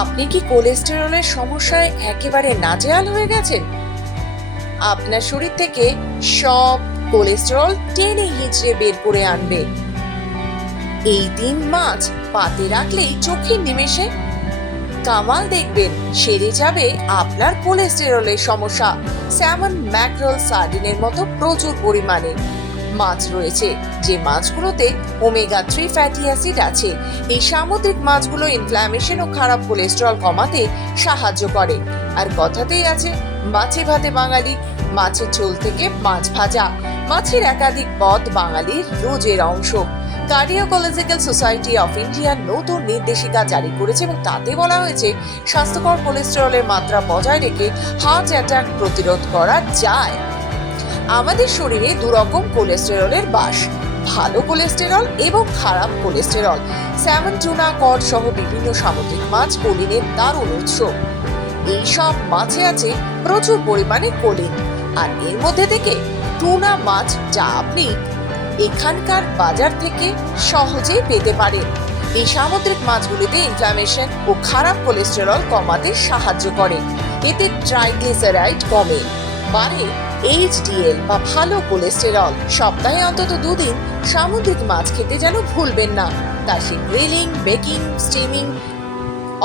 আপনি কি কোলেস্টেরলের সমস্যায় একেবারে নাজেহাল হয়ে গেছেন? আপনার শরীর থেকে সব কোলেস্টেরল টেনে হিঁচড়ে বের করে আনবে এই 3 মাছ পাতে রাখলেই চোখের নিমেষে কামাল দেখবেন সেরে যাবে আপনার কোলেস্টেরলের সমস্যা। স্যামন, ম্যাকরেল, সার্ডিনের মতো প্রচুর পরিমাণে মাছ রয়েছে, যে মাছগুলোতে ওমেগা 3 ফ্যাটি অ্যাসিড আছে। এই সামুদ্রিক মাছগুলো ইনফ্ল্যামেশন ও খারাপ কোলেস্টেরল কমাতে সাহায্য করে। আর কথাতেই আছে, মাছে ভাতে বাঙালি। মাছের ঝোল থেকে মাছ ভাজা, মাছের একাধিক পদ বাঙালির রোজের অংশ। কার্ডিওকোলজিক্যাল সোসাইটি অফ ইন্ডিয়া নতুন নির্দেশিকা জারি করেছে এবং তাতে বলা হয়েছে স্বাস্থ্যকর কোলেস্টেরলের মাত্রা বজায় রেখে হার্ট অ্যাটাক প্রতিরোধ করা যায়। আমাদের শরীরে দুরকম কোলেস্টেরলের বাস, ভালো কোলেস্টেরল এবং খারাপ কোলেস্টেরল। স্যামন, টুনা, কড সহ বিভিন্ন সামুদ্রিক মাছ কোলিনের দারুণ উৎস। এইসব মাছে আছে প্রচুর পরিমাণে কোলিন, আর এর মধ্যে থেকে টুনা মাছ, যা আপনি এখানকার বাজার থেকে সহজেই পেতে পারেন। এই সামুদ্রিক মাছগুলিতে ইনফ্ল্যামেশন ও খারাপ কোলেস্টেরল কমাতে সাহায্য করে। এতে ট্রাইগ্লিসারাইড কমে, বাড়ে এইচডিএল বা ভালো কোলেস্টেরল। সপ্তাহে অন্তত 2 দিন সামুদ্রিক মাছ খেতে যেন ভুলবেন না। তা সে গ্রিলিং, বেকিং, স্টিমিং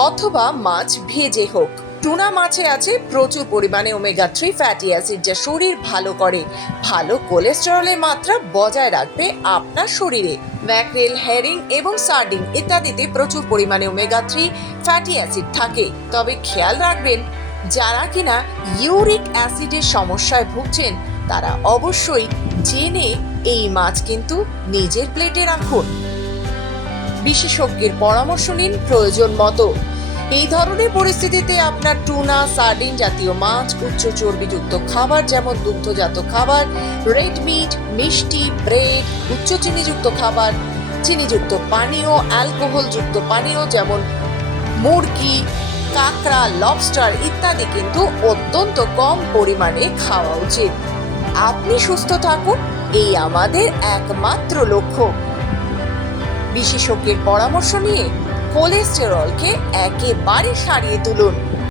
অথবা মাছ ভেজে হোক। টুনা মাছে আছে প্রচুর পরিমাণে ওমেগা 3 ফ্যাটি অ্যাসিড, যা শরীর ভালো করে, ভালো কোলেস্টেরলের মাত্রা বজায় রাখবে আপনার শরীরে। ম্যাকরেল, হেরিং এবং সার্ডিন ইত্যাদিতে প্রচুর পরিমাণে ওমেগা 3 ফ্যাটি অ্যাসিড থাকে। তবে খেয়াল রাখবেন, যারা কিনা ইউরিক অ্যাসিডের সমস্যায় ভুগছেন তারা অবশ্যই জেনে এই মাছ কিন্তু নিজের প্লেটে রাখুন। বিশেষজ্ঞের পরামর্শ নিন প্রয়োজন মতো। এই ধরনের পরিস্থিতিতে আপনার টুনা, সার্ডিন জাতীয় মাছ, উচ্চ চর্বিযুক্ত খাবার যেমন দুগ্ধজাত খাবার, রেড মিট, মিষ্টি, ব্রেড, উচ্চ চিনিযুক্ত খাবার, চিনিযুক্ত পানীয়, অ্যালকোহলযুক্ত পানীয় যেমন মুরগি, কাঁকড়া, লবস্টার ইত্যাদি কিন্তু অত্যন্ত কম পরিমাণে খাওয়া উচিত। আপনি সুস্থ থাকুন, এই আমাদের একমাত্র লক্ষ্য। বিশেষজ্ঞের পরামর্শ নিয়ে কোলেস্টেরলকে একেবারে সারিয়ে তুলুন।